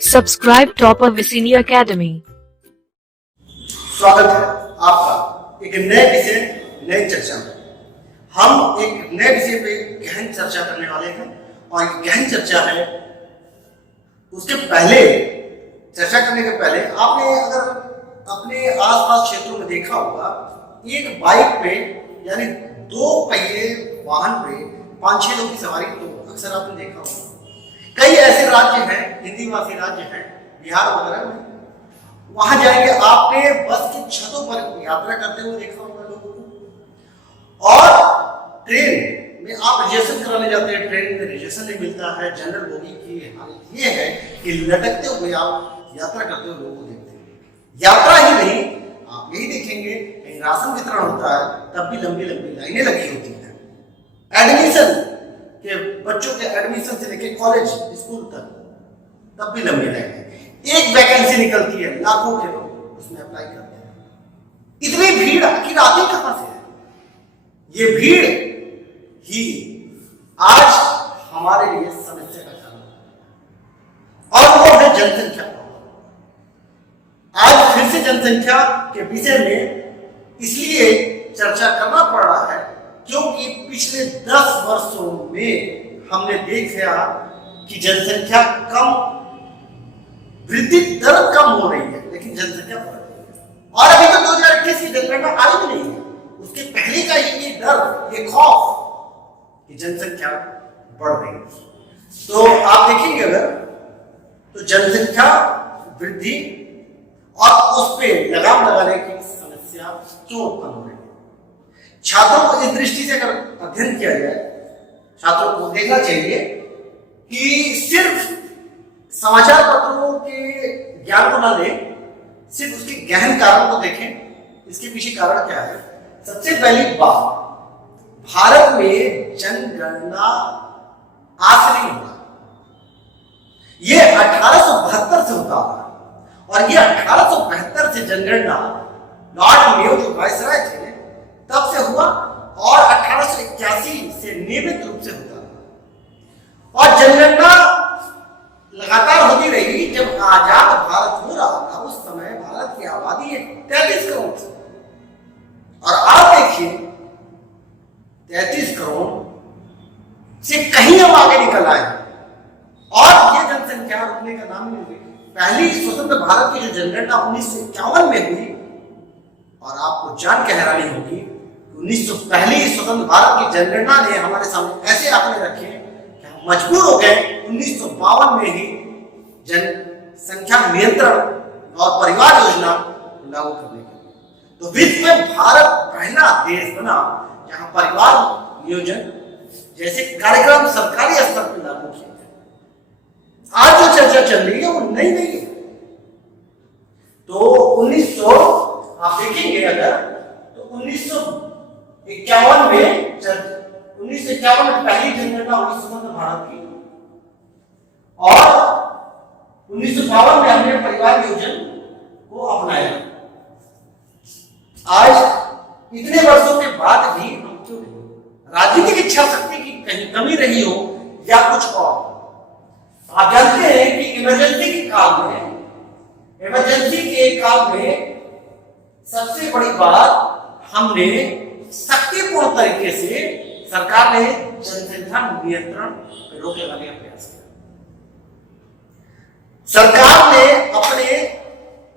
Subscribe Topper Vicini Academy. स्वागत है आपका एक नए विषय नई चर्चा में। हम एक नए विषय पे गहन चर्चा करने वाले हैं और गहन चर्चा है। उसके पहले चर्चा करने के पहले आपने अगर अपने आसपास क्षेत्रों में देखा होगा, एक बाइक पे यानी दो पहिए वाहन पे 5-6 लोग की सवारी तो अक्सर आपने देखा होगा। कई ऐसे राज्य हैं, हिंदी भाषी राज्य हैं, बिहार वगैरह में, वहां जाएंगे आपने बस की छतों पर यात्रा करते हुए देखा होगा लोगों को। और ट्रेन में आप रिजर्वेशन कराने जाते हैं, ट्रेन में रिजर्वेशन नहीं मिलता है। जनरल बोगी की हालत ये है कि लटकते हुए आप यात्रा करते हुए लोगों को देखते हैं। यात्रा ही नहीं, आप यही देखेंगे कहीं राशन वितरण होता है तब भी लंबी लंबी लाइनें लगी होती हैं। एडमिशन के बच्चों के एडमिशन से लेकर कॉलेज स्कूल तक तब भी लंबी लाइनें। एक वैकेंसी निकलती है, लाखों के लोग उसमें अप्लाई करते हैं। इतनी भीड़ आखिर आती कहां से है? ये भीड़ ही आज हमारे लिए समस्या का कारण है और वो है जनसंख्या। आज फिर से जनसंख्या के विषय में इसलिए चर्चा करना पड़ रहा है क्योंकि पिछले 10 वर्षों में हमने देखा कि जनसंख्या कम, वृद्धि दर कम हो रही है लेकिन जनसंख्या बढ़ रही है। और अभी तो 2021 की जनगणना आई भी नहीं है, उसके पहले का ये डर, ये खौफ कि जनसंख्या बढ़ रही है। तो आप देखेंगे अगर तो जनसंख्या वृद्धि और उस पर लगाम लगाने की समस्या क्यों उत्पन्न हो रही है। छात्रों को इस दृष्टि से अगर अध्ययन किया जाए, छात्रों को देखना चाहिए कि सिर्फ समाचार पत्रों के ज्ञान को ना लें, सिर्फ उसके गहन कारण को देखें। इसके पीछे कारण क्या है? सबसे पहली बात, भारत में जनगणना आज से नहीं होता, ये 1872 से होता है। और ये 1872 से जनगणना लॉर्ड मेयो जो वायसराय थे तब से हुआ और 1881 से नियमित रूप से होता है। और जनगणना लगातार होती रही। जब आजाद भारत हो रहा था उस समय भारत की आबादी 33 करोड़ थी और आप देखिए 33 करोड़ से कहीं हम आगे निकल आए और ये जनसंख्या रुकने का नाम नहीं हुई। पहली स्वतंत्र भारत की जो जनगणना 1951 में हुई, और आपको जान के हैरानी होगी, पहली स्वतंत्र भारत की जनगणना ने हमारे सामने ऐसे आंकड़े रखे कि हम मजबूर हो गए 1952 में ही जनसंख्या नियंत्रण और परिवार योजना लागू करने के लिए। तो विश्व में भारत पहला देश बना जहां परिवार नियोजन जैसे कार्यक्रम सरकारी स्तर पर लागू किए गए। आज जो चर्चा चल रही है वो नई नहीं है। तो 1900 आप देखेंगे अगर तो 1951 में 1951 में पहली जनगणना हुई स्वतंत्र भारत की और 1952 में हमने परिवार नियोजन को अपनाया। आज इतने वर्षों के बाद भी हम क्यों नहीं, राजनीतिक इच्छा शक्ति की कहीं कमी रही हो या कुछ और। आप जानते हैं कि इमरजेंसी के काल में सबसे बड़ी बात हमने शक्तिपूर्ण तरीके से सरकार ने जनसंख्या नियंत्रण पर रोक लगाने का प्रयास किया। सरकार ने अपने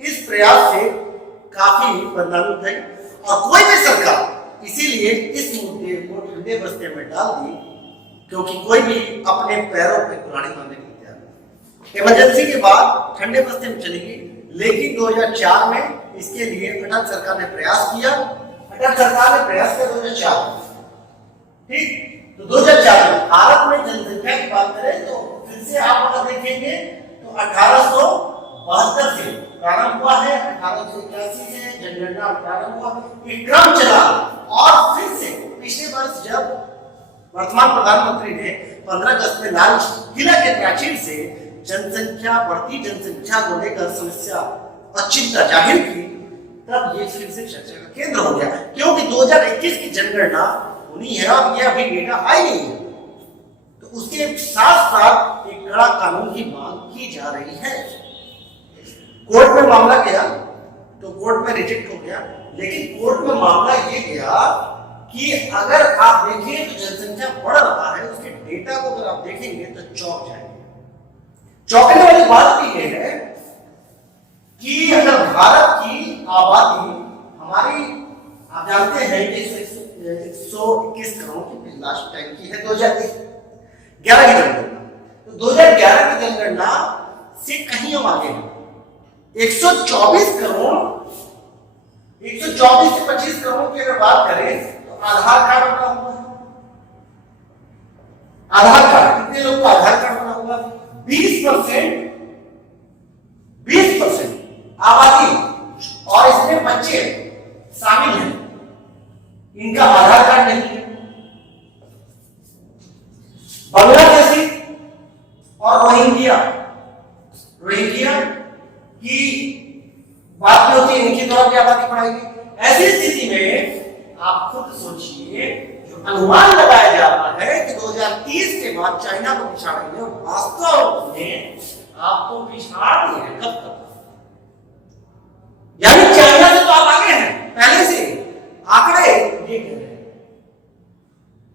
इस प्रयास से काफी बदलाव उठाई और कोई भी सरकार इसीलिए इस मुद्दे को ठंडे बस्ते में डाल दी क्योंकि कोई भी अपने पैरों पे कुल्हाड़ी मारने को तैयार नहीं। इमरजेंसी के बाद ठंडे बस्ते में चली गई, लेकिन 2004 में इसके लिए अटल सरकार ने प्रयास किया। अटल सरकार ने प्रयास किया 2004, ठीक। तो 2004 में भारत में जनसंख्या की बात करें तो फिर से आप अगर देखेंगे तो 1872 से प्रारंभ हुआ है, 1881 से जनगणना प्रारंभ हुआ, एक क्रम चला और फिर से पिछले वर्ष जब वर्तमान प्रधानमंत्री ने 15 अगस्त में लाल किला के प्राचीर से बढ़ती जनसंख्या को लेकर समस्या और चिंता जाहिर की, तब ये फिर से चर्चा का केंद्र हो गया क्योंकि 2021 की जनगणना होनी है और यह अभी डेटा आई नहीं है। तो उसके साथ साथ एक कड़ा कानून की मांग की जा रही है। कोर्ट में मामला गया तो कोर्ट में रिजेक्ट हो गया, लेकिन कोर्ट में मामला ये गया कि अगर आप देखें तो जनसंख्या बढ़ रहा है, उसके डेटा को अगर आप देखेंगे तो चौंक जाएंगे। चौंकने वाली बात भी यह है कि अगर भारत की आबादी हमारी, आप जानते हैं कि 121 करोड़ की लास्ट टाइम की है 2011 की जनगणना, तो 2011 की जनगणना से कहीं हम आगे हैं। 124 करोड़, 124 से 25 करोड़ की अगर बात करें तो आधार कार्ड बना हुआ है। आधार कार्ड, कितने लोग का आधार कार्ड बना हुआ? 20% आबादी, और इसमें बच्चे शामिल हैं, इनका आधार कार्ड नहीं है। बांग्लादेशी और रोहिंग्या की बात नहीं होती, इनकी द्वारा भी आबादी बढ़ाएगी। ऐसी स्थिति में आप खुद सोचिए, जो अनुमान लगाया जा रहा है कि 2030 के बाद चाइना को पिछाड़ेंगे, वास्तव में आपको पिछाड़ दिया है। कब तक? यानी चाइना से तो आप आगे हैं पहले से। आंकड़े ये कह रहे हैं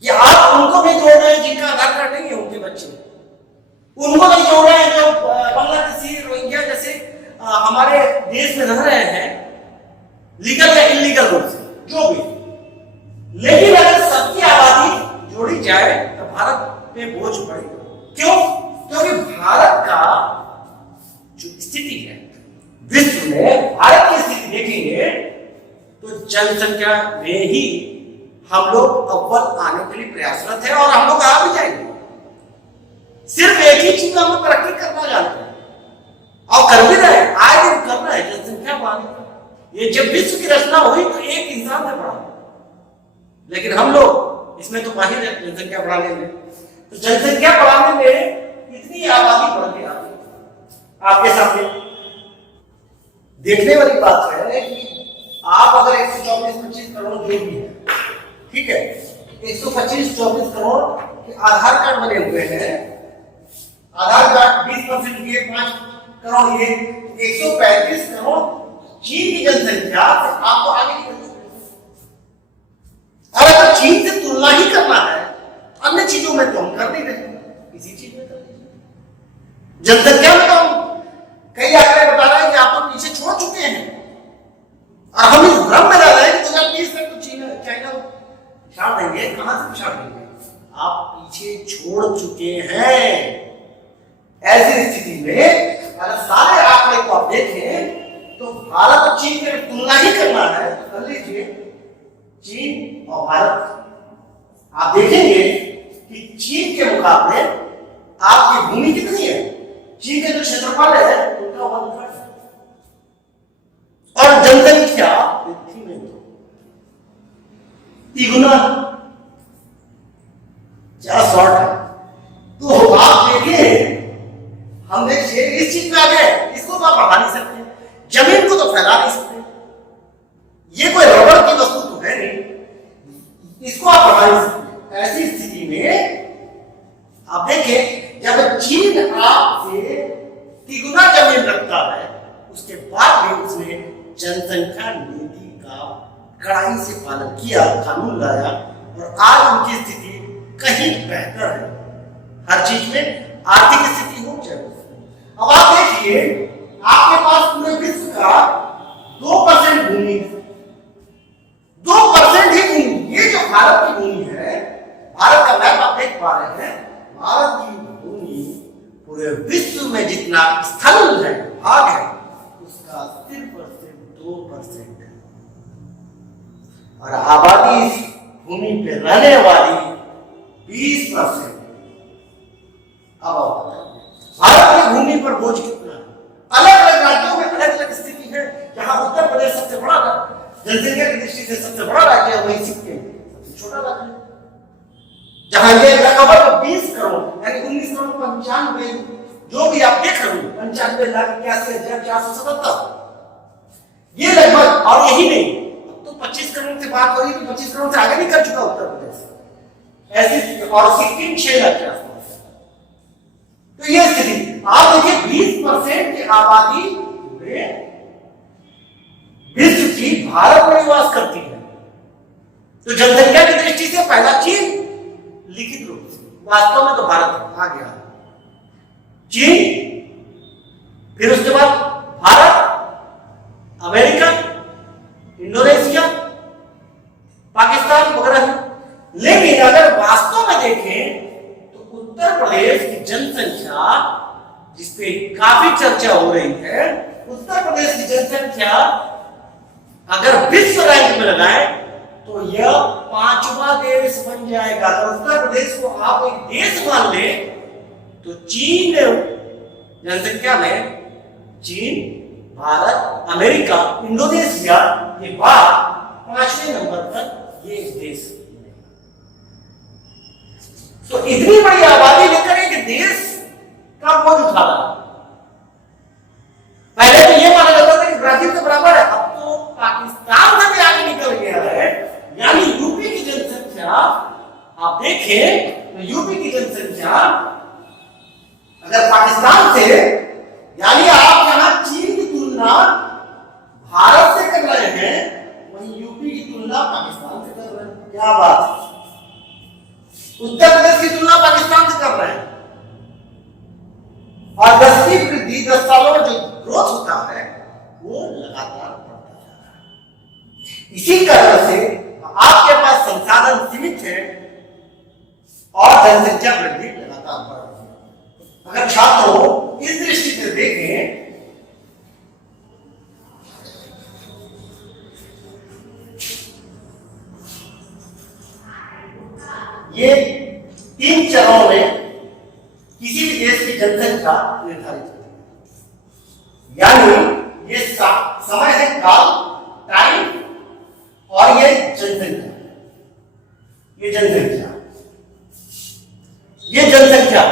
कि आप उनको भी जोड़ रहे हैं जिनका आधार कार्ड नहीं है, उनके बच्चे उनको नहीं जोड़ रहे हैं जो बांग्लादेशी, रोहिंग्या जैसे हमारे देश में रह रहे हैं लीगल या इलीगल रूप से, जो भी। लेकिन अगर सबकी आबादी जोड़ी जाए तो भारत पे बोझ पड़ेगा। क्यों? क्योंकि भारत का जो स्थिति है विश्व में, भारत की स्थिति देखेंगे तो जनसंख्या में ही हम लोग अव्वल आने के लिए प्रयासरत है, और हम लोग आ भी जाएंगे। सिर्फ एक ही चीज हम तरक्की करना जानते हैं और कर भी रहे हैं, आए दिन कर रहे हैं, जनसंख्या बढ़ाने का। ये जब विश्व की रचना हुई तो एक इंसान ने बढ़ा, लेकिन हम लोग इसमें तो माहिर है जनसंख्या बढ़ाने में। तो जनसंख्या बढ़ाने में इतनी आबादी बढ़ गई आपके सामने देखने वाली बात है कि आप अगर 124-25 करोड़ जो भी है, ठीक है, 125-24 करोड़ के आधार कार्ड बने हुए हैं, आधार कार्ड 20% ये 5 करोड़, ये 135 करोड़ चीन की जनसंख्या से आपको आगे नहीं बढ़ सकते। और अगर चीन से तुलना ही करना है अन्य चीजों में तो हम कर नहीं रहे, इसी चीज में कर रहे। जनसंख्या में तो हम कई आंकड़े बता रहे हैं कि आप तो पीछे छोड़ चुके हैं, और हम इस भ्रम में रह रहे हैं कि 2030 तक तो चाइना पिछाड़ देंगे। कहां से पिछाड़ देंगे? आप पीछे छोड़ चुके हैं। ऐसी स्थिति में अगर सारे आंकड़े को आप देखें तो भारत और चीन की तुलना ही करना है तो कर लीजिए चीन और भारत। आप देखेंगे कि चीन के मुकाबले आपकी भूमि कितनी है, चीन के जो क्षेत्रफल है उनका 1/3 है, और जनसंख्या पृथ्वी में तिगुना, ज्यादा शॉर्ट है। तो आप देखिए, हम देखिए इस चीज में आ गए, इसको तो आप बढ़ा नहीं सकते, जमीन को तो फैला नहीं सकते, ये कोई रबड़ की वस्तु तो है नहीं, इसको आप बढ़ा नहीं सकते। ऐसी स्थिति में आप देखिए, जब चीन आपसे तिगुना जमीन रखता है, उसके बाद भी उसने जनसंख्या नीति का कड़ाई से पालन किया, कानून लाया, और आज उनकी स्थिति कहीं बेहतर है। हर चीज में आर्थिक स्थिति हो जाए। अब आप देखिए, आपके पास पूरे विश्व का 2% भूमि है, 2% ही भूमि। ये जो भारत की भूमि है, भारत का मैप आप देख पा रहे हैं, भारत की भूमि पूरे विश्व में जितना स्थल है, भाग है, उसका सिर्फ और सिर्फ 2% है, और आबादी इस भूमि पे रहने वाली 20%। अब भारत की भूमि पर बोझ कितना है? अलग अलग राज्यों में अलग अलग स्थिति है। जहां उत्तर प्रदेश सबसे बड़ा जनसंख्या की दृष्टि से सबसे बड़ा राज्य है, वहीं सिक्किम सबसे छोटा राज्य है। जहां ये लगभग 20 करोड़ यानी 19 करोड़ 95, जो भी आप देख रहे हो, 95,81,477, ये लगभग, और यही नहीं, अब तो 25 करोड़ से बात हो रही, तो 25 करोड़ से आगे निकल चुका उत्तर प्रदेश। ऐसी, और सिक्किम 6 लाख के आसपास। तो ये स्थिति आप देखिए 20% की आबादी पूरे विश्व की भारत में निवास करती है। तो जनसंख्या की दृष्टि से पहला चीन, लिखित रूप से, वास्तव में तो भारत आ गया, चीन, फिर उसके बाद भारत, अमेरिका, इंडोनेशिया, पाकिस्तान वगैरह। लेकिन अगर वास्तव में देखें तो उत्तर प्रदेश की जनसंख्या, जिसपे काफी चर्चा हो रही है, उत्तर प्रदेश की जनसंख्या अगर विश्व रैंक में लगाए तो यह 5वां देश बन जाएगा। अगर उत्तर प्रदेश को आप एक देश मान ले तो चीन जनसंख्या में चीन, भारत, अमेरिका, इंडोनेशिया के बाद 5वें नंबर पर ये देश। तो इतनी बड़ी आबादी लेकर एक देश का बोझ उठा रहा। पहले तो ये माना जाता था कि ब्राजील के बराबर है, अब तो पाकिस्तान से भी आगे निकल गया है। यानी यूपी की जनसंख्या आप देखें तो यूपी की जनसंख्या अगर पाकिस्तान से, यानी आप यहां चीन की तुलना भारत से कर रहे हैं, वहीं यूपी की तुलना पाकिस्तान से कर रहे हैं। क्या बात है, उत्तर प्रदेश की तुलना पाकिस्तान से कर रहे हैं। और 10 की वृद्धि 10 सालों में जो ग्रोथ होता है वो लगातार बढ़ता जा रहा है। इसी कारण से आपके पास संसाधन सीमित है और जनसंख्या वृद्धि लगातार बढ़ रही है। अगर छात्रों इस दृष्टि से देखें, ये 3 चरणों में किसी भी देश की जनसंख्या निर्धारित होती है। यानी ये समय है, काल, टाइम, और ये जनसंख्या, ये जनसंख्या, ये जनसंख्या।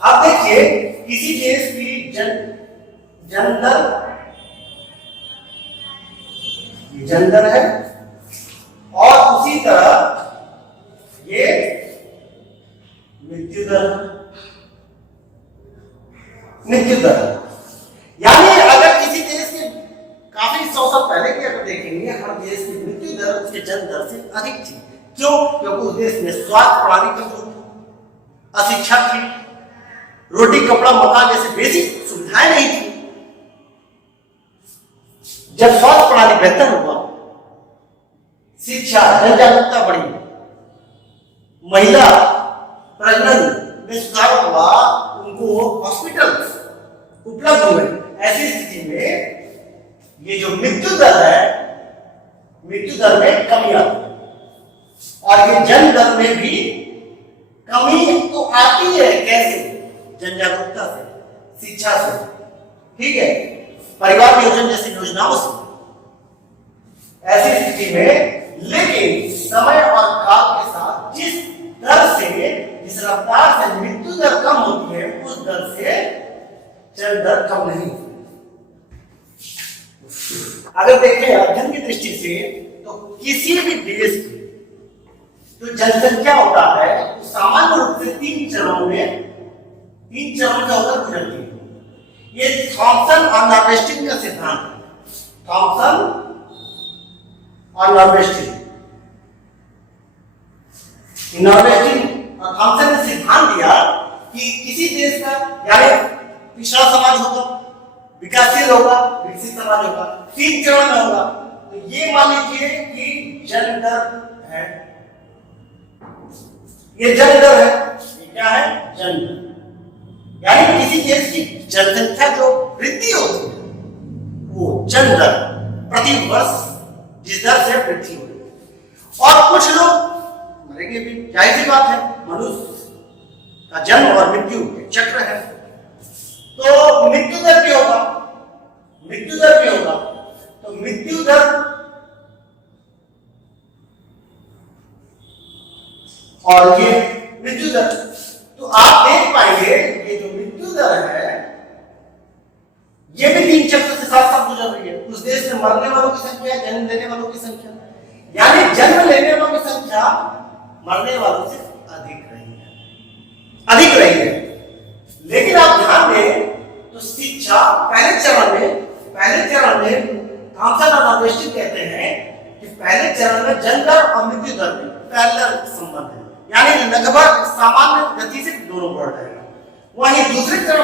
आप देखिए किसी देश की जनदर, ये जनदर है, और उसी तरह ये मृत्यु दर, मृत्यु दर। यानी अगर किसी देश के काफी 100 साल पहले की अगर देखेंगे, हर देश की मृत्यु दर उसके जन्म दर से अधिक थी। क्यों? क्योंकि उस देश में स्वास्थ्य प्रणाली कमजोर थी, अशिक्षा थी, रोटी कपड़ा मकान जैसे बेसिक सुविधाएं नहीं थी। जब स्वास्थ्य प्रणाली बेहतर हुआ, शिक्षा, जन जागरूकता बढ़ी, महिला प्रजनन में सुधार हुआ, उनको हॉस्पिटल उपलब्ध हुए, ऐसी स्थिति में ये जो मृत्यु दर है, मृत्यु दर में कमी आती है। और ये जन्म दर में भी कमी तो आती है। कैसे? जन जागरूकता से, शिक्षा से, ठीक है, परिवार नियोजन जैसी योजनाओं से। ऐसी स्थिति में लेकिन समय और काल के साथ जिस दर से, जिस रफ्तार से मृत्यु दर कम होती है, उस दर से जन्म दर कम नहीं होती। अगर देखें अध्ययन की दृष्टि से तो किसी भी देश की जो जनसंख्या होता है तो सामान्य रूप से 3 चरणों से होकर गुजरती है। ये थॉमसन और नॉर्वेस्टिन का सिद्धांत है। थॉमसन और नॉर्वेस्टिन और थॉमसन ने सिद्धांत दिया कि किसी देश का, यानी पिछड़ा समाज होगा, विकासशील होगा, विकसित समाज होगा, 3 चरण में होगा। तो ये मान लीजिए कि जन्म दर है, ये जन्म दर है, ये क्या है? जन्म दर। यानी किसी देश की जनसंख्या जो वृद्धि होती है वो जन्म दर, प्रति वर्ष जिस दर से वृद्धि हो रही है। और कुछ लोग मरेंगे भी, जाहिर सी बात है, मनुष्य का जन्म और मृत्यु एक चक्र है। तो मृत्यु दर भी होगा, मृत्यु दर भी होगा। तो मृत्यु दर और ये मृत्यु दर, तो आप देख पाएंगे ये जो मृत्यु दर है ये भी 3 चक्र से साथ साथ गुजर रही है। उस देश में मरने वालों की संख्या, जन्म लेने वालों की संख्या, यानी जन्म लेने वालों की संख्या मरने वालों से अधिक रही है।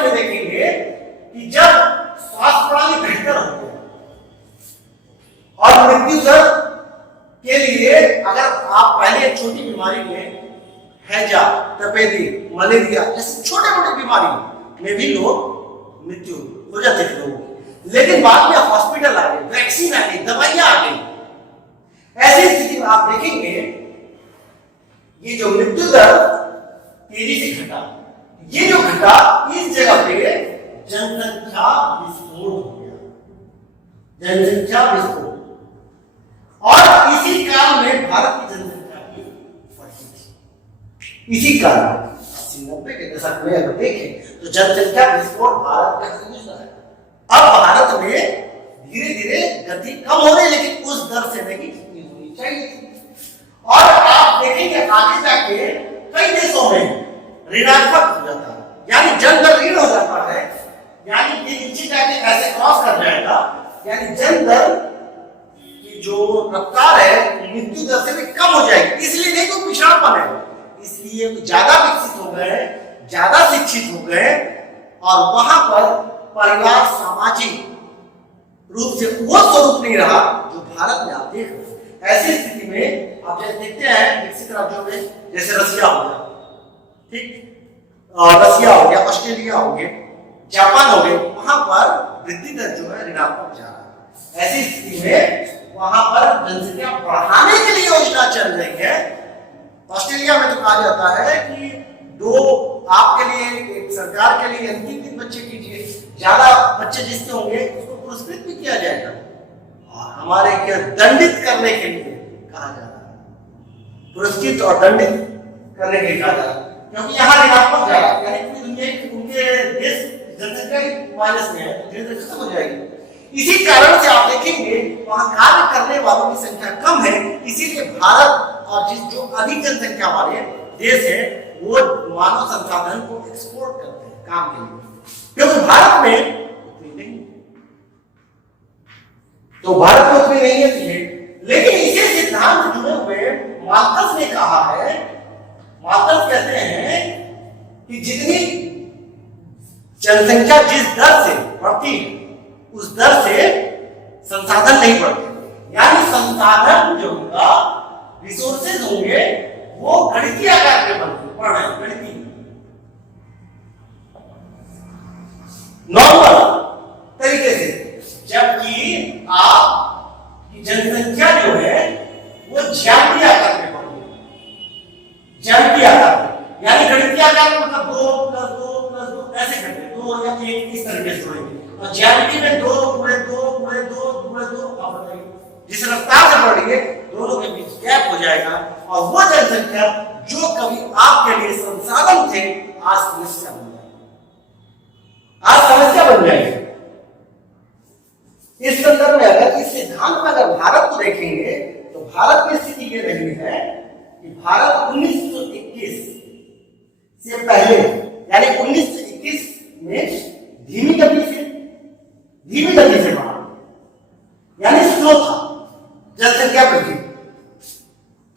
समाज में देखेंगे कि जब स्वास्थ्य प्रणाली बेहतर होती है और मृत्यु दर के लिए, अगर आप पहले एक छोटी बीमारी में हैजा, तपेदी, मलेरिया जैसे छोटे मोटे बीमारी में भी लोग मृत्यु हो जाते थे लोगों की, लेकिन बाद में हॉस्पिटल आ गए, वैक्सीन आ गई, दवाइयां आ गई। ऐसी स्थिति में आप देखेंगे ये जो मृत्यु दर तेजी से घटा, ये जो घटा इस जगह पे जनसंख्या विस्फोट हो गया, जनसंख्या विस्फोट। और इसी काल में भारत की जनसंख्या भी बढ़ी थी। इसी कारण 80-90 के दशक में अगर देखें तो जनसंख्या विस्फोट भारत का गुजरा है। अब भारत में धीरे धीरे गति कम हो रही है, लेकिन उस दर से नहीं जितनी होनी चाहिए थी। और आप देखेंगे आगे जाके कई देशों में ऋणात्मक हो जाता है, यानी जन दर ऋण हो जाता है, यानी ये नीचे जाके ऐसे क्रॉस कर जाएगा, यानी जन दर की जो रफ्तार है मृत्यु दर से भी कम हो जाएगी। इसलिए नहीं तो पिछड़ापन है, इसलिए ज्यादा विकसित हो गए, ज्यादा शिक्षित हो गए, और वहां पर परिवार सामाजिक रूप से वो स्वरूप नहीं रहा जो भारत में आप देख रहे हैं। ऐसी स्थिति में आप जैसे देखते हैं विकसित राज्यों में, जैसे रसिया हो गया, ठीक, रसिया हो गया, ऑस्ट्रेलिया हो गया, जापान हो गया, वहां पर वृद्धि दर जो है ऋणात्मक जा रहा है। ऐसी स्थिति में वहां पर जनसंख्या बढ़ाने के लिए योजना चल रही है। ऑस्ट्रेलिया में तो कहा जाता है कि दो आपके लिए, एक सरकार के लिए 3 बच्चे कीजिए, ज्यादा बच्चे जिसके होंगे उसको पुरस्कृत भी किया जाएगा, और हमारे क्या दंडित करने के लिए कहा जा रहा है, पुरस्कृत और दंडित करने के लिए कहा जा रहा है, क्योंकि यहाँ ऋणात्मक जा रहा है, यानी पूरी दुनिया की उनके देश जनसंख्या माइनस में है, धीरे धीरे खत्म हो जाएगी। इसी कारण से आप देखेंगे वहां कार्य करने वालों की संख्या कम है, इसीलिए भारत और जो अधिक जनसंख्या वाले देश है वो मानव संसाधन को एक्सपोर्ट करते हैं काम के लिए, क्योंकि भारत में उतनी नहीं, तो भारत में उतनी नहीं है। लेकिन इसी सिद्धांत से जुड़े हुए मार्कस ने कहा है, मार्कस कहते हैं कि जितनी जनसंख्या जिस दर से बढ़ती उस दर से संसाधन नहीं बढ़ते, यानी संसाधन जो होगा, रिसोर्सेज होंगे, वो गणितीय आकार के बढ़ रहे हैं, गणितीय नॉर्मल तरीके से, जबकि आपकी जनसंख्या जो है वो ज्यामितीय आकार में बढ़ रही है, ज्यामितीय आकार, यानी गणितीय आकार में मतलब 2 + 2 + 2 ऐसे करते हैं, 2 या 1 इस तरीके से बढ़ेंगे, और ज्यामिति में 2 × 2 × 2 × 2 आप बताइए जिस रफ्तार से बढ़ रही है दोनों के बीच गैप हो जाएगा, और वो जनसंख्या जो कभी आपके लिए संसाधन थे आज समस्या बन जाएगी, आज समस्या बन जाएगी। इस संदर्भ में अगर इस सिद्धांत में अगर भारत को देखेंगे तो भारत की स्थिति ये रही है कि भारत 1921 से पहले, यानी 1921 में धीमी गति से बढ़ा, यानी स्लो था जनसंख्या वृद्धि,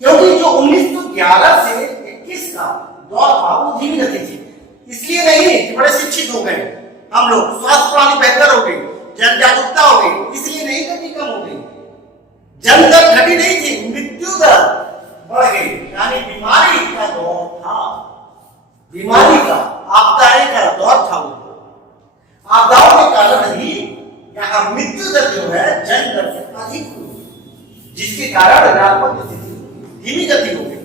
क्योंकि जो 1911 से 21 का दौर था वो धीमी गति थी। इसलिए नहीं कि बड़े शिक्षित हो गए हम लोग, स्वास्थ्य प्रणाली बेहतर हो गई, जन जागरूकता हो गई, इसलिए नहीं गति कम हो गई, जन दर घटी नहीं थी, मृत्यु दर बढ़ गई, यानी बीमारी का दौर था, बीमारी का आपदाएं का दौर था। आपदाओं के कारण ही यहाँ मृत्यु दर जो है जन दर से अधिक हुई, जिसके कारण ऋणात्मक स्थिति धीमी गति हो गई।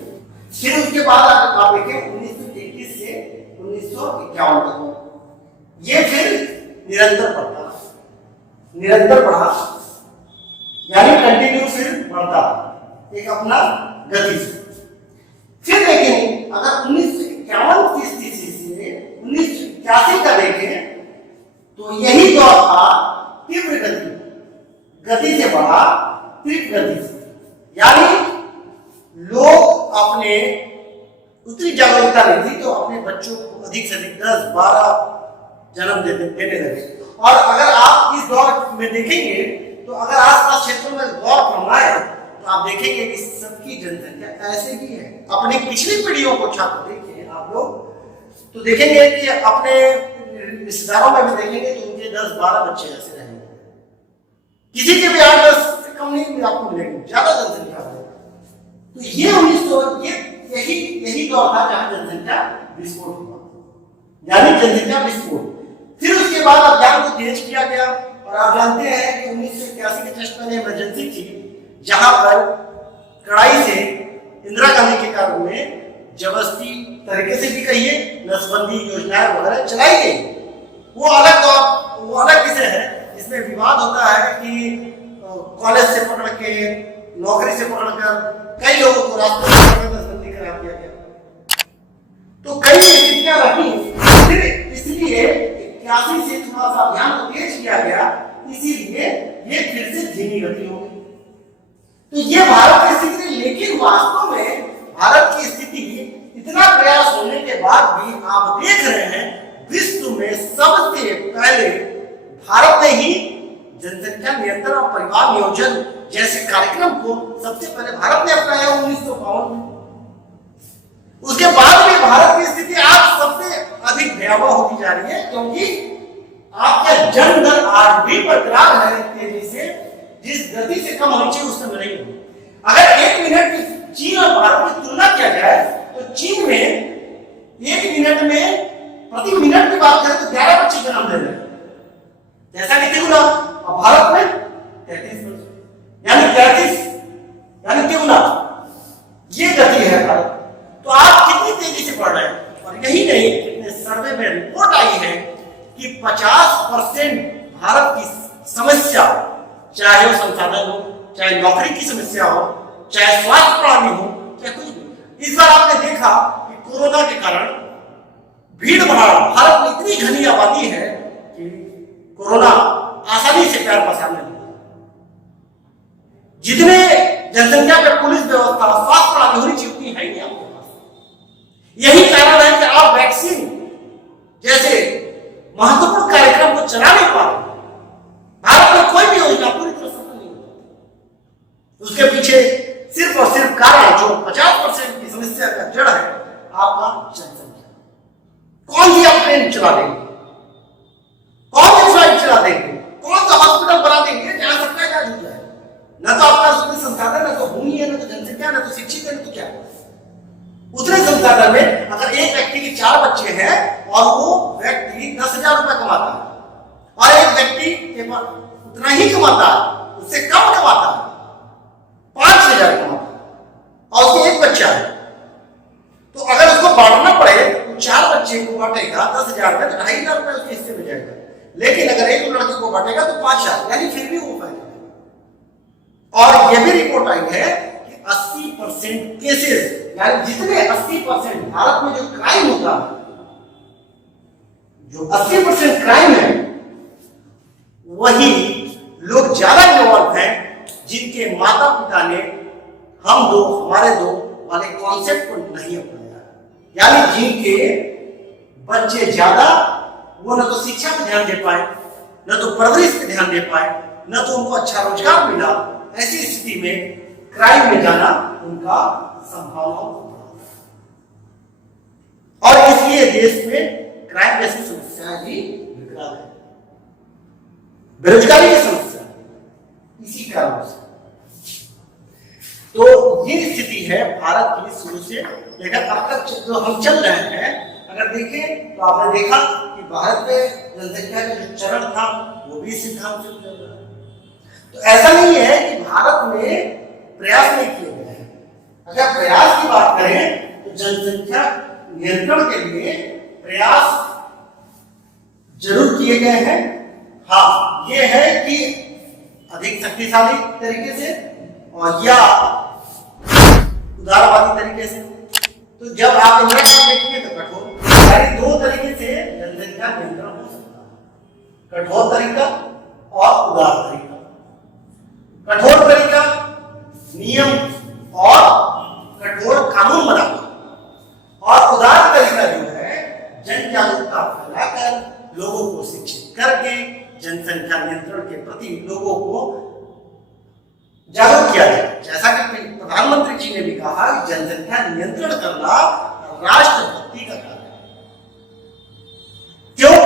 फिर उसके बाद आप देखें 1921 से 1951 तक ये फिर निरंतर बढ़ा, यानी कंटिन्यू फिर बढ़ता एक अपना गति से। फिर देखें अगर 1951 की स्थिति से 1981 का देखें तो यही दौर था तीव्र गति से बढ़ा, तीव्र गति से, यानी लोग अपने उतनी जागरूकता नहीं थी तो अपने बच्चों को अधिक से अधिक 10-12 जन्म देने लगे। और अगर आप इस दौर में देखेंगे तो अगर आसपास क्षेत्रों में गौर फरमाए तो आप देखेंगे कि सबकी जनसंख्या ऐसे ही है। अपनी पिछली पीढ़ियों को छात्र देखिए आप लोग तो देखेंगे कि अपने रिश्तेदारों में भी देखेंगे तो उनके 10-12 बच्चे ऐसे रहेंगे, किसी के भी 8-10 से कम नहीं आपको मिलेंगे, ज्यादा जनसंख्या है। तो ये 1900 यही दौर था जहां जनसंख्या विस्फोट हुआ, यानी जनसंख्या विस्फोट। फिर उसके बाद अभियान को तेज किया गया और आप जानते हैं कि 1981 के जस्ट पहले इमरजेंसी थी, जहां पर कड़ाई से इंदिरा गांधी के काल में जबरदस्ती तरीके से भी कहिए नसबंदी योजनाएं वगैरह चलाई गई। वो अलग विषय है, इसमें विवाद होता है कि कॉलेज से पकड़ के नौकरी से पकड़कर कई लोगों को रास्ते में नसबंदी करा दिया गया। तो कई स्थितियां रही, फिर इसलिए 81 से थोड़ा सा अभियान को तेज किया गया, इसीलिए ये फिर से धीमी गति हो गई। तो ये भारत की स्थिति थी, लेकिन वास्तव में भारत की स्थिति इतना प्रयास होने के बाद भी आप देख रहे हैं विश्व में सबसे पहले भारत ने ही जनसंख्या नियंत्रण और परिवार नियोजन जैसे कार्यक्रम को सबसे पहले भारत ने अपनाया 1952 में। उसके बाद भी भारत की स्थिति आज सबसे अधिक भयावह होती जा रही है, क्योंकि आपका जन्म दर आज भी बरकरार है तेजी से, जिस गति से कम होनी चाहिए उस समय नहीं होगी। अगर 1 मिनट की चीन और भारत की तुलना किया जाए तो चीन में 1 मिनट में प्रति मिनट की बात करें तो 11 बच्चे जन्म दे रहे हैं, जैसा कि तिगुना, और भारत में 33 बच्चे, यानी 33 यानी तिगुना, ये गति है भारत। तो आप कितनी तेजी से बढ़ रहे हैं। और यही नहीं, कितने सर्वे में रिपोर्ट आई है कि 50% भारत की समस्या, चाहे वो संसाधन हो, चाहे नौकरी की समस्या हो, चाहे स्वास्थ्य प्रणाली हो, चाहे कुछ भी। इस बार आपने देखा कि कोरोना के कारण भीड़ भाड़, भारत में इतनी घनी आबादी है कि कोरोना आसानी से पैर पसारने लगा। जितने जनसंख्या पे पुलिस व्यवस्था, स्वास्थ्य प्रणाली होनी चाहिए उतनी है ही नहीं आपके पास। यही कारण है कि आप वैक्सीन जैसे महत्वपूर्ण कार्यक्रम को चला नहीं पा रहे। भारत में कोई भी योजना पूरी तरह सफल नहीं होती। उसके पीछे सिर्फ और सिर्फ कारण, जो 50% की समस्या का जड़ है, आपका जनसंख्या। कौन सी आप ट्रेन चला देंगे, कौन सी फ्लाइट चला देंगे, कौन सा हॉस्पिटल बना देंगे जहां सबका इलाज हो जाए। न तो आपका उसमें संसाधन, न तो भूमि है, न तो जनसंख्या, न तो शिक्षित है, न तो क्या है। उतने संसाधन में अगर एक व्यक्ति के 4 बच्चे हैं और वो व्यक्ति 10,000 रुपए कमाता है और एक व्यक्ति के पास उतना ही कमाता है, उससे कम कमाता है, 5,000 कमाता है और उसके एक बच्चा है, तो अगर उसको बांटना पड़े तो 4 बच्चे को बांटेगा 10,000 में, 2,500 रुपए उसके हिस्से में जाएगा। लेकिन अगर एक लड़के को बांटेगा तो 5,000, यानी फिर भी वो फायदा। और यह भी रिपोर्ट आई है कि 80% केसेस, यानी जितने 80% भारत में जो क्राइम होता है, जो 80% क्राइम है, वही लोग ज्यादा इन्वॉल्व हैं जिनके माता पिता ने हम दो हमारे दो वाले कॉन्सेप्ट को नहीं अपनाया, यानी जिनके बच्चे ज्यादा, वो न तो शिक्षा पे ध्यान दे पाए, न तो परवरिश पे ध्यान दे पाए, न तो उनको अच्छा रोजगार मिला। ऐसी स्थिति में क्राइम में जाना उनका संभावना और इसलिए देश में क्राइम जैसी समस्याएं भी विकराल है। बेरोजगारी की समस्या इसी कारण से। तो ये स्थिति है भारत की शुरू से लेकर अब तक जो हम चल रहे हैं। अगर देखें तो आपने देखा कि भारत में जनसंख्या का जो चरण था वो भी सिद्धांत से चल रहा है। तो ऐसा नहीं है कि भारत में प्रयास नहीं किए गए हैं। अगर प्रयास की बात करें तो जनसंख्या नियंत्रण के लिए प्रयास जरूर किए गए हैं। हाँ, ये है कि अधिक शक्तिशाली तरीके से और या उदारवादी तरीके से। तो जब आप इंदिरा गांधी देखिए तो कठोर, यानी 2 तरीके से जनसंख्या नियंत्रण हो सकता है, कठोर तरीका और उदार तरीका। कठोर तरीका नियम और कठोर कानून बनाना, और उदार तरीका जो है जन जागरूकता फैलाकर लोगों को शिक्षित करके जनसंख्या नियंत्रण के प्रति लोगों को जागरूक किया जाए। जैसा कि प्रधानमंत्री जी ने भी कहा कि जनसंख्या नियंत्रण करना राष्ट्रभक्ति का कार्य है। क्यों?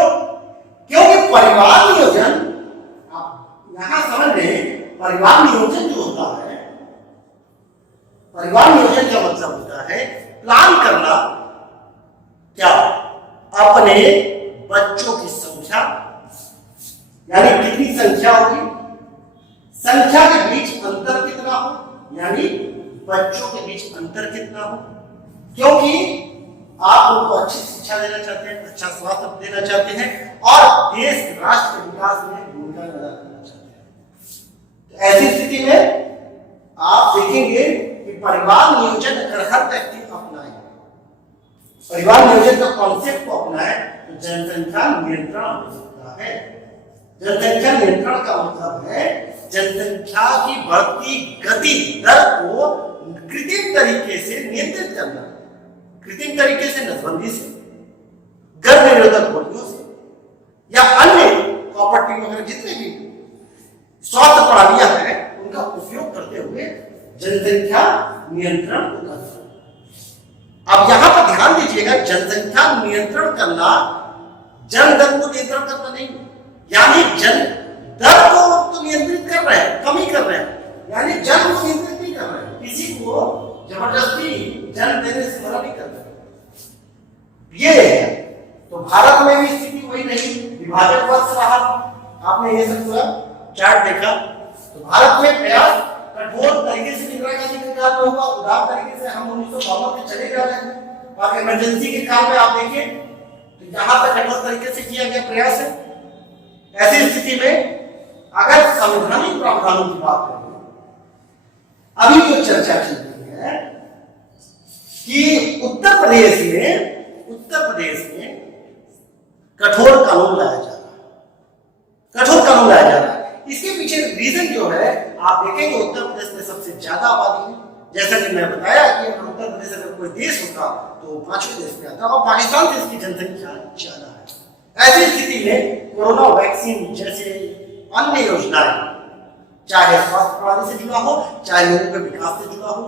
यानी कितनी संख्या होगी, संख्या के बीच अंतर कितना हो, यानी बच्चों के बीच अंतर कितना हो, क्योंकि आप उनको अच्छी शिक्षा देना चाहते हैं, अच्छा स्वास्थ्य देना चाहते हैं और देश राष्ट्र के विकास में भूमिका अदा करना चाहते हैं। तो ऐसी स्थिति में आप देखेंगे कि परिवार नियोजन अगर हर व्यक्ति अपनाए, परिवार नियोजन का कॉन्सेप्ट को अपनाए तो जनसंख्या नियंत्रण हो सकता है। जनसंख्या नियंत्रण का मतलब है जनसंख्या की बढ़ती गति दर को कृत्रिम तरीके से नियंत्रित करना, कृत्रिम तरीके से नसबंदी से, गर्भ निरोधक गोलियों से या अन्य प्रॉपर्टी वगैरह जितने भी स्वास्थ्य प्रणालियां हैं उनका उपयोग करते हुए जनसंख्या नियंत्रण को करना। अब यहां पर ध्यान दीजिएगा, जनसंख्या नियंत्रण करना जन दर को नियंत्रण करना नहीं, यानी जन दर को तो नियंत्रित कर रहे हैं, कमी कर रहे हैं, यानी जन को नियंत्रित नहीं कर रहे हैं, किसी को जबरदस्ती जन देने से मना नहीं कर रहे। ये है तो भारत में भी स्थिति वही रही, विभाजन वर्ष रहा। आपने ये सब पूरा चार्ट देखा तो भारत में प्रयास कठोर तरीके से इंदिरा गांधी के काल में हुआ, उदार तरीके से हम 1952 में चले जा रहे हैं और इमरजेंसी के काल में आप देखिए तो यहां पर कठोर तरीके से किया गया प्रयास है। ऐसी स्थिति में अगर संवैधानिक प्रावधानों की बात करें, अभी जो चर्चा चल रही है कि उत्तर प्रदेश में कठोर कानून लाया जा रहा है, कठोर कानून लाया जा रहा है। इसके पीछे रीजन जो है आप देखेंगे, उत्तर प्रदेश में सबसे ज्यादा आबादी है। जैसा कि मैं बताया कि उत्तर प्रदेश अगर कोई देश होता तो 5वें देश में आता और पाकिस्तान देश की जनसंख्या ज्यादा है। ऐसी स्थिति में कोरोना वैक्सीन जैसे अन्य योजनाएं, चाहे स्वास्थ्य प्रणाली से जुड़ा हो, चाहे लोगों के विकास से जुड़ा हो,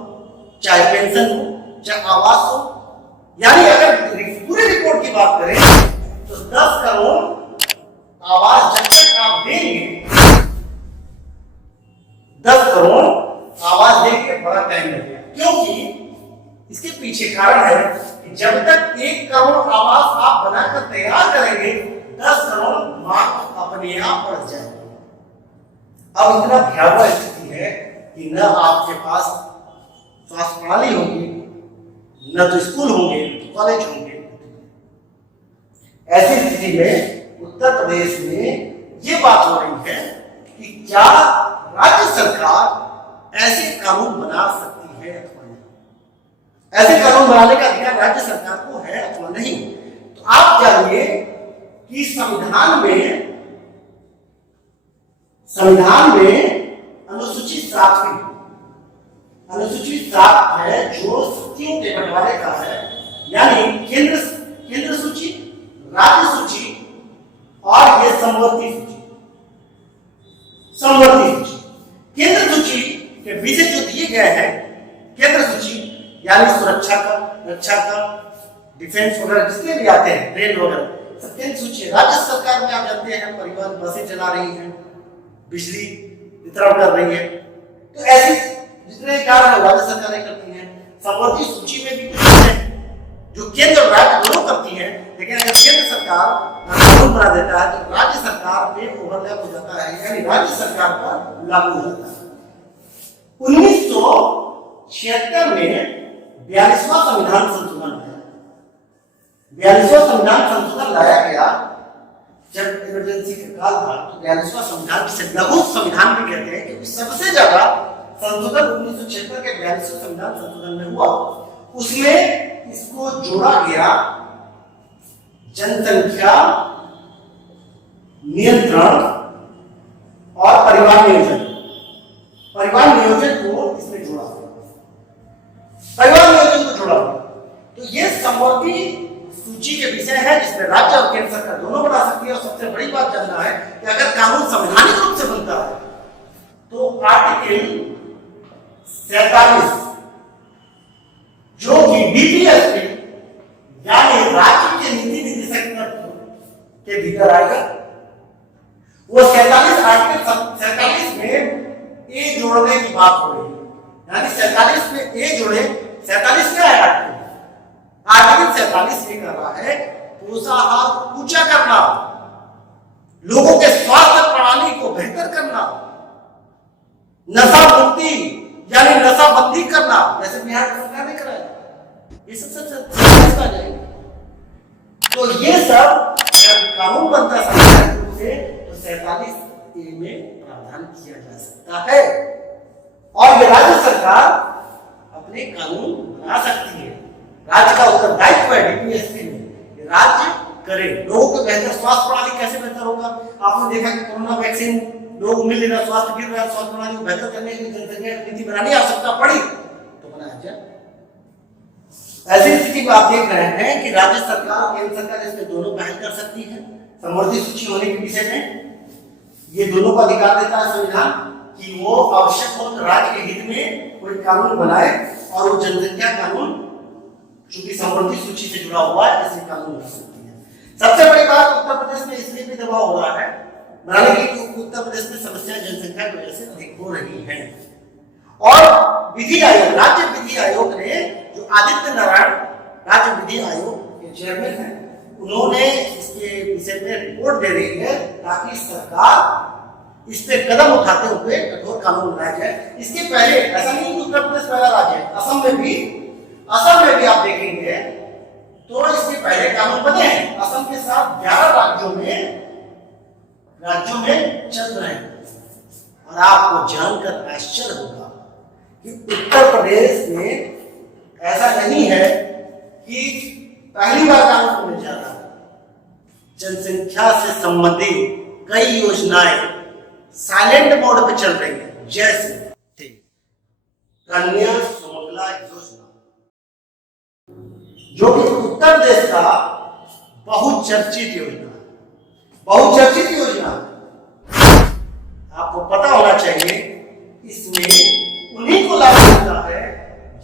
चाहे पेंशन हो, चाहे आवास हो, यानी अगर पूरी रिपोर्ट की बात करें तो 10 करोड़ आवास जब तक आप देंगे, 10 करोड़ आवास देंगे बड़ा टाइम लगेगा, क्योंकि इसके पीछे कारण है कि जब तक 1 करोड़ आवास आप बनाकर तैयार करेंगे 10 करोड़ मार्क अपने आप बढ़ जाएगा। अब इतना भयावह स्थिति है कि न आपके पास स्वास्थ्य प्रणाली होगी, न तो स्कूल होंगे, तो कॉलेज होंगे। ऐसी स्थिति में उत्तर प्रदेश में ये बात हो रही है कि क्या राज्य सरकार ऐसे कानून बना सकती है अथवा नहीं, ऐसे कानून बनाने का अधिकार राज्य सरकार को है अथवा नहीं। तो आप जानिए कि संविधान में अनुसूची 7 है जो सूचियों के बंटवारे का है, यानी केंद्र सूची, राज्य सूची और ये समवर्ती सूची। केंद्र सूची के विषय जो दिए गए हैं, केंद्र सूची यानी सुरक्षा का, रक्षा का, डिफेंस वगैरह जितने भी आते हैं, रेल वगैरह सब केंद्र सूची। राज्य सरकार में आप जानते हैं परिवहन बसें चला रही हैं, बिजली वितरण कर रही है, तो ऐसे जितने कार्य राज्य सरकारें करती हैं। समवर्ती सूची में भी कुछ है जो केंद्र और राज्य दोनों करती हैं, लेकिन अगर केंद्र सरकार कानून बना देता है तो राज्य सरकार पे ओवरलैप हो जाता है, यानी राज्य सरकार पर लागू हो जाता है। 1976 में 42वां संविधान संशोधन है, 42वां संविधान संशोधन लाया गया जब इमरजेंसी का काल था। तो 42वां संविधान जिसे लघु संविधान भी कहते हैं, क्योंकि सबसे ज्यादा संशोधन 1976 के 42वें संविधान संशोधन में हुआ। उसमें इसको जोड़ा गया जनसंख्या नियंत्रण और परिवार नियोजन को इसमें जोड़ा गया, परिवार नियोजन को जोड़ा गया। तो ये समवर्ती सूची के विषय है जिसमें राज्य और केंद्र सरकार दोनों बना सकती है। और सबसे बड़ी बात जानना है कि अगर कानून संवैधानिक रूप से बनता है तो आर्टिकल 47 जो कि बीपीएसपी यानी राज्य के नीति निर्देशक के भीतर आएगा, वो 47 आर्टिकल 47 में ए जोड़ने की बात हो रही है, यानी 47 में ए जोड़े। 47 क्या है आर्टिकल 47 ये कर रहा है पोषाहार ऊंचा करना, लोगों के स्वास्थ्य ए में प्रावधान किया जा सकता है और ये राज्य सरकार अपने कानून बना सकती है। राज्य का उत्तरदायित्व है डीपीएससी में राज्य करे। लोगों को बेहतर स्वास्थ्य प्रणाली कैसे बेहतर होगा? आपने देखा कि कोरोना वैक्सीन लोग मिल रहा, स्वास्थ्य गिर रहा, स्वास्थ्य प्रणाली को बेहतर करने के लिए जनसंख्या नीति बनाने की आवश्यकता पड़ी तो बनाया जाए। ऐसी स्थिति में आप देख रहे हैं कि राज्य सरकार और केंद्र सरकार इसमें दोनों पहल कर सकती है। समवर्ती सूची होने के विषय में ये दोनों को अधिकार देता है संविधान कि वो आवश्यक हो तो राज्य के हित में कोई कानून बनाए और वो जनसंख्या कानून चूंकि समवर्ती सूची से जुड़ा हुआ है इसलिए कानून हो सकती है। सबसे बड़ी बात उत्तर प्रदेश में इसलिए भी दबाव हो रहा है बनाने की उत्तर प्रदेश में समस्या जनसंख्या की वजह से अधिक हो रही है और विधि आयोग राज्य विधि आयोग ने जो आदित्य नारायण राज्य विधि आयोग के चेयरमैन हैं उन्होंने इसके विषय में रिपोर्ट दे रही है ताकि सरकार इस पे कदम उठाते हुए कठोर कानून बनाया जाए। इसके पहले ऐसा नहीं कि उत्तर प्रदेश पहला राज्य है, असम में भी आप देखेंगे तो इसके पहले कानून बने हैं। असम के साथ 11 राज्यों में चल रहे हैं और आपको जानकर आश्चर्य होगा कि उत्तर प्रदेश में ऐसा नहीं है कि पहली बार कानून होने जा रहा है। जनसंख्या से संबंधित कई योजनाएं साइलेंट मोड पे चल रही है, जैसे कन्या सुमंगला योजना जो कि उत्तर प्रदेश का बहुचर्चित योजना आपको पता होना चाहिए इसमें उन्हीं को लागू होता है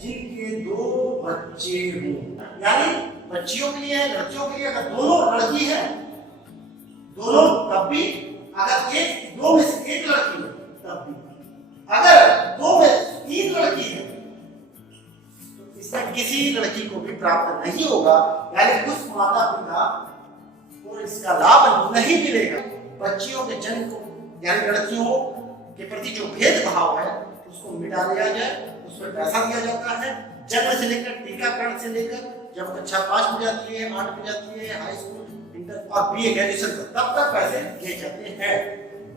जिनके 2 बच्चे हों, यानी बच्चियों के लिए लड़कियों के लिए अगर दोनों लड़की है दोनों तब भी, अगर दो में से एक लड़की है तब भी, अगर 2 में 3 लड़की है तो इसमें किसी लड़की को भी प्राप्त नहीं होगा, यानी उस माता पिता को इसका लाभ नहीं मिलेगा। बच्चियों के जन्म को यानी लड़कियों के प्रति जो भेदभाव है उसको मिटा दिया जाए, उसमें पैसा दिया जाता है जन्म से लेकर टीकाकरण से लेकर जब कक्षा 5 में जाती है, 8 में जाती है, हाई स्कूल, इंटर और बीए ग्रेजुएशन तब तक पैसे दिए जाते हैं।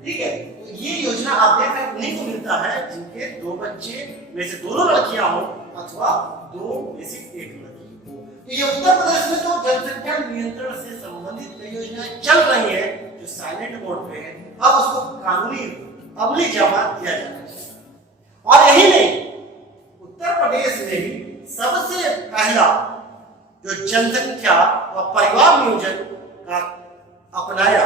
ठीक है, तो ये योजना आप देख रहे हैं उन्हीं को मिलता है जिनके 2 बच्चे में से दोनों लड़कियां हो अथवा 2 में से 1 लड़की हो। तो ये उत्तर प्रदेश में जो जनसंख्या नियंत्रण से संबंधित योजनाएं चल रही है जो साइलेंट मोड पे है, अब उसको कानूनी अमली जामा दिया जाना चाहिए। और यही नहीं, उत्तर प्रदेश में ही सबसे पहला जो जनसंख्या और परिवार नियोजन का अपनाया,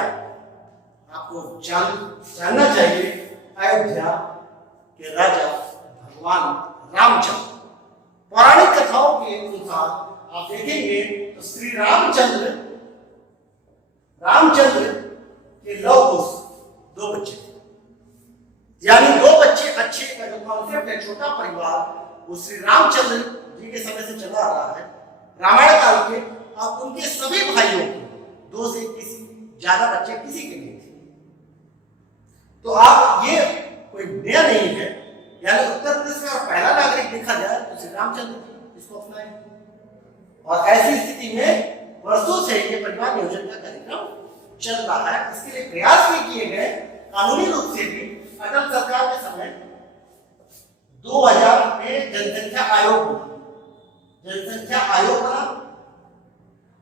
आपको जानना चाहिए, अयोध्या के राजा भगवान रामचंद्र। पौराणिक कथाओं के अनुसार आप देखेंगे तो श्री रामचंद्र के लव कुश 2 बच्चे थे, यानी 2 बच्चे अच्छे का जो कॉन्सेप्ट है छोटा परिवार वो श्री रामचंद्र जी के समय से चला आ रहा है। रामायण काल के आप उनके सभी भाइयों को 2 से किसी ज्यादा बच्चे किसी के नहीं थे। तो आप ये कोई नया नहीं है, यानी उत्तर प्रदेश का पहला नागरिक देखा जाए तो श्री रामचंद्र इसको अपनाए और ऐसी स्थिति में वर्षों से ये परिवार नियोजन का कार्यक्रम चल रहा है। इसके लिए प्रयास भी किए गए कानूनी रूप से भी। अटल सरकार के समय 2000 में जनसंख्या आयोग बना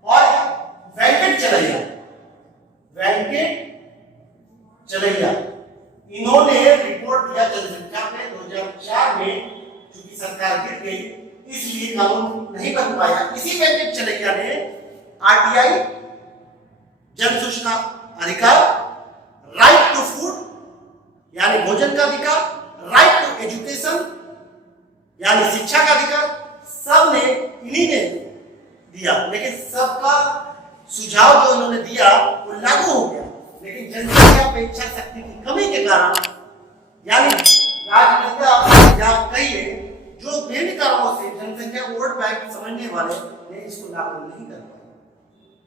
और वेंकट चलैया इन्होंने रिपोर्ट दिया जनसंख्या पे 2004 में, क्योंकि सरकार गिर गई इसलिए कानून नहीं बन पाया। इसी वेंकट चलैया ने आरटीआई, जन सूचना अधिकार, राइट टू फूड यानी भोजन का अधिकार, राइट टू एजुकेशन यानी शिक्षा का अधिकार, सब ने इन्हीं ने दिया। लेकिन सबका सुझाव जो इन्होंने दिया वो लागू हो गया, लेकिन जनसंख्या पे इच्छा शक्ति की कमी के कारण यानी राजनेता या कहिए जो विभिन्न कारणों से जनसंख्या वोट बैंक समझने वाले ने इसको लागू नहीं कर पाया।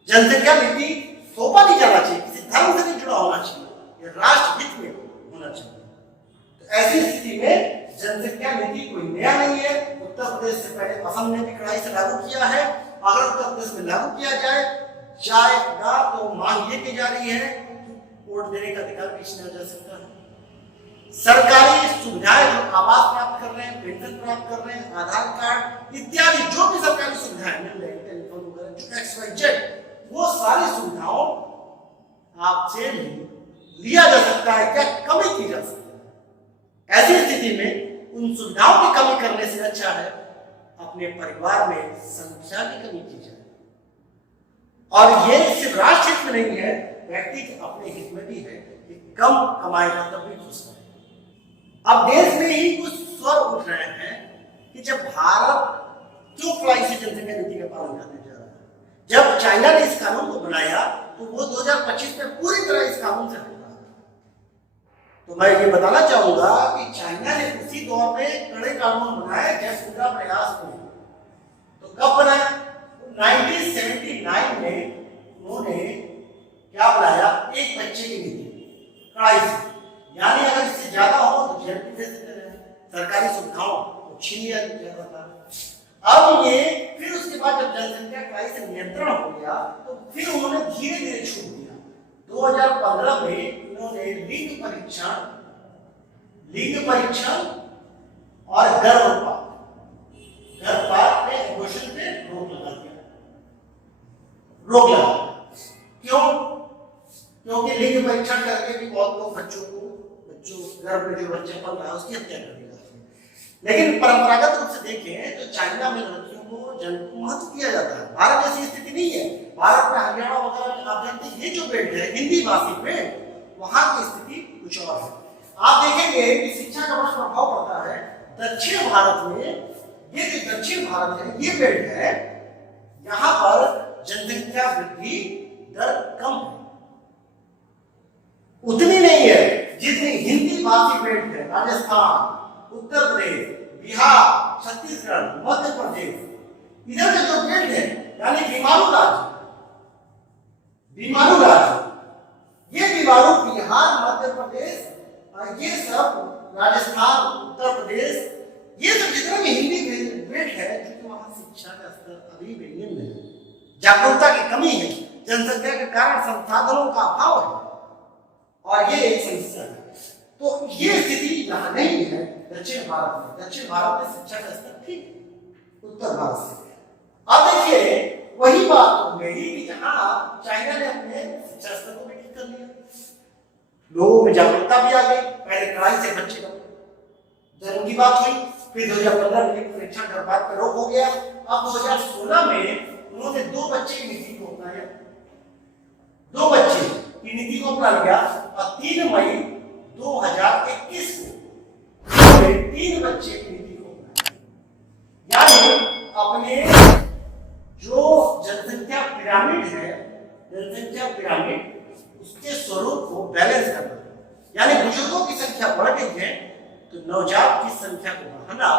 जनसंख्या नीति थोपा नहीं जाना चाहिए, किसी धर्म से नहीं जुड़ा होना चाहिए, ये राष्ट्र हित में होना चाहिए। तो ऐसी स्थिति में जनसंख्या नीति कोई नया नहीं है। उत्तर प्रदेश से पहले असम ने भी कड़ाई से लागू किया है। अगर उत्तर प्रदेश में लागू किया जाएगा तो मांग ये की जा रही है वोट देने का अधिकार खींचना जा सकता है। सरकारी सुविधाएं जो आवास प्राप्त कर रहे हैं, पेंशन प्राप्त कर रहे हैं, आधार कार्ड इत्यादि जो भी सरकारी सुविधाएं मिल रही है, टेलीफोन वगैरह जो XYZ, वो सारी सुविधाओं आपसे लिया जा सकता है क्या कमी की जा सकती है। ऐसी स्थिति में उन सुविधाओं की कमी करने से अच्छा है अपने परिवार में संख्या की कमी की जाए। और ये सिर्फ राष्ट्र हित में नहीं है, व्यक्ति के अपने हित में भी है कि कम कमाएगा तब भी खुश है। अब देश में ही कुछ स्वर उठ रहे हैं कि जब भारत क्यों फ्लाई से जनसंख्या नीति का पालन करने जा रहा है। जब चाइना ने इस कानून को बनाया तो वो 2025 में पूरी तरह इस कानून से हट रहा है। तो मैं ये बताना चाहूंगा कि चाइना ने उसी दौर में कड़े कानून बनाए जब उनका प्रयास हुआ। तो कब बनाया? 1979 में उन्होंने क्या बनाया? एक बच्चे की नीति, कड़ाई से, यानी अगर इससे ज्यादा हो तो जेल भी दे सकते हैं, सरकारी सुविधाओं को छीन लिया जाता था। अब ये फिर उसके बाद जब जनसंख्या कड़ाई से नियंत्रण हो गया तो फिर उन्होंने धीरे धीरे छूट दिया। 2015 में उन्होंने लिंग परीक्षण और गर्भपात पे एबॉर्शन पे रोक लगा दिया। क्यों? क्योंकि लिंग परीक्षण करके भी बहुत लोग बच्चों गर्भ में जो बच्चा पल रहा है उसकी हत्या कर दी जाती है। लेकिन परंपरागत रूप से देखें तो चाइना में लड़कियों को जन्म को महत्व दिया जाता है। भारत जैसी स्थिति नहीं है। भारत में हरियाणा वगैरह में आप जानते हैं ये जो बेल्ट है हिंदी भाषी बेल्ट, वहां की स्थिति कुछ और है। आप देखेंगे कि शिक्षा का बड़ा प्रभाव पड़ता है। दक्षिण भारत में ये जो दक्षिण भारत है ये बेल्ट है, यहाँ पर जनसंख्या वृद्धि दर कम है, उतनी नहीं है जितनी हिंदी भाषी बेल्ट है। राजस्थान, उत्तर प्रदेश, बिहार, छत्तीसगढ़, मध्य प्रदेश, इधर का जो बेल्ट है यानी बीमारू राज्य, ये बीमारू बिहार, मध्य प्रदेश और ये सब राजस्थान, उत्तर प्रदेश, ये सब जितने भी हिंदी बेल्ट है, क्योंकि वहां शिक्षा का स्तर अभी भी निम्न है, जागरूकता की कमी है, जनसंख्या के कारण संसाधनों का अभाव है और ये एक समस्या है। तो ये स्थिति यहाँ नहीं है दक्षिण भारत में। दक्षिण भारत में शिक्षा का स्तर ठीक है उत्तर भारत से। अब देखिए वही बात हो गई कि जहाँ चाइना ने अपने शिक्षा स्तर को भी ठीक कर लिया, लोगों में जागरूकता भी आ गई। पहले कड़ाई से बच्चे का जन्म की बात हुई, फिर 2015 में लिंग परीक्षण गर्भपात पर रोक हो गया। अब 2016 में उन्होंने 2 बच्चे की नीति को अपनाया, 2 बच्चे की नीति को अपना लिया और 3 मई 2021 को 3 बच्चे की नीति को अपनाया। यानी अपने जो जनसंख्या पिरामिड है, जनसंख्या पिरामिड उसके स्वरूप को बैलेंस करना, यानी बुजुर्गों की संख्या बढ़ गई है तो नवजात की संख्या को बढ़ाना,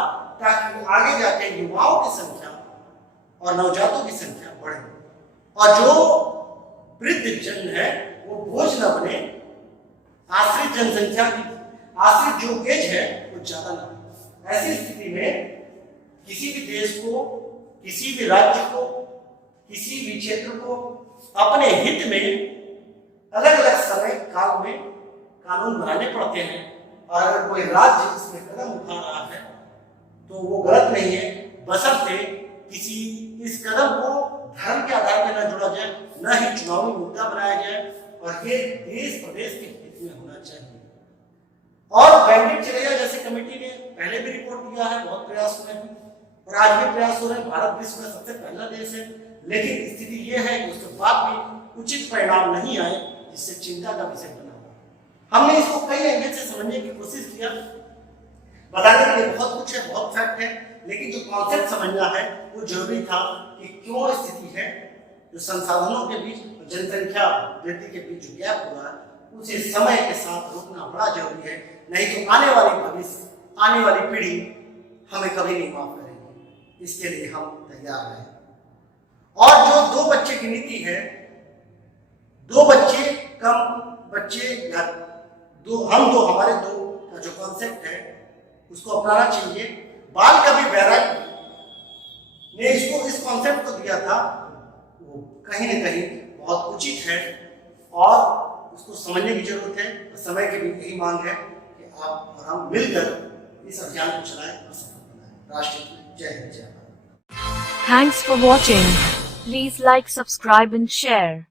ताकि आगे जाके युवाओं की संख्या और नवजातों की संख्या बढ़े और जो वृद्ध जन है वो बोझ न बने, आश्रित जनसंख्या की आश्रित जो एज है वो ज्यादा न हो। ऐसी स्थिति में किसी भी देश को, किसी भी राज्य को, किसी भी क्षेत्र को अपने हित में अलग अलग समय काल में कानून बनाने पड़ते हैं। और अगर कोई राज्य इसमें कदम उठा रहा है तो वो गलत नहीं है, बशर्ते किसी इस कदम को धर्म के आधार पर न जोड़ा जाए, न ही चुनावी मुद्दा बनाया जाए और ये देश प्रदेश के हित में होना चाहिए। और बैंडेड चलेगा जैसे कमेटी ने पहले भी रिपोर्ट दिया है, बहुत प्रयास हुए हैं और आज भी प्रयास हो रहे हैं। भारत विश्व में सबसे पहला देश है, लेकिन स्थिति ये है कि उसके बाद भी उचित परिणाम नहीं आए, जिससे चिंता का विषय बना। हमने इसको कई एंगल से समझने की कोशिश किया, बताने के लिए बहुत कुछ है, बहुत फैक्ट है, लेकिन जो कॉन्सेप्ट समझना है वो जरूरी था कि क्यों स्थिति है, जो संसाधनों के बीच जनसंख्या वृद्धि के बीच जो गैप हुआ है उसे समय के साथ रोकना बड़ा जरूरी है, नहीं तो आने वाली पीढ़ी हमें कभी नहीं माफ करेगी। इसके लिए हम तैयार हैं। और जो 2 बच्चे की नीति है, 2 बच्चे कम बच्चे या हमारे 2 का जो कॉन्सेप्ट है उसको अपनाना चाहिए। बाल कवि बैरागी ने इसको इस कॉन्सेप्ट को दिया था, वो कहीं न कहीं बहुत उचित है और उसको समझने की जरूरत है। समय की भी यही मांग है कि आप और हम मिलकर इस अभियान को चलाएं और सफल बनाएं। राष्ट्र की जय हिंद, जय Bharat. Thanks for watching. Please like, subscribe and share.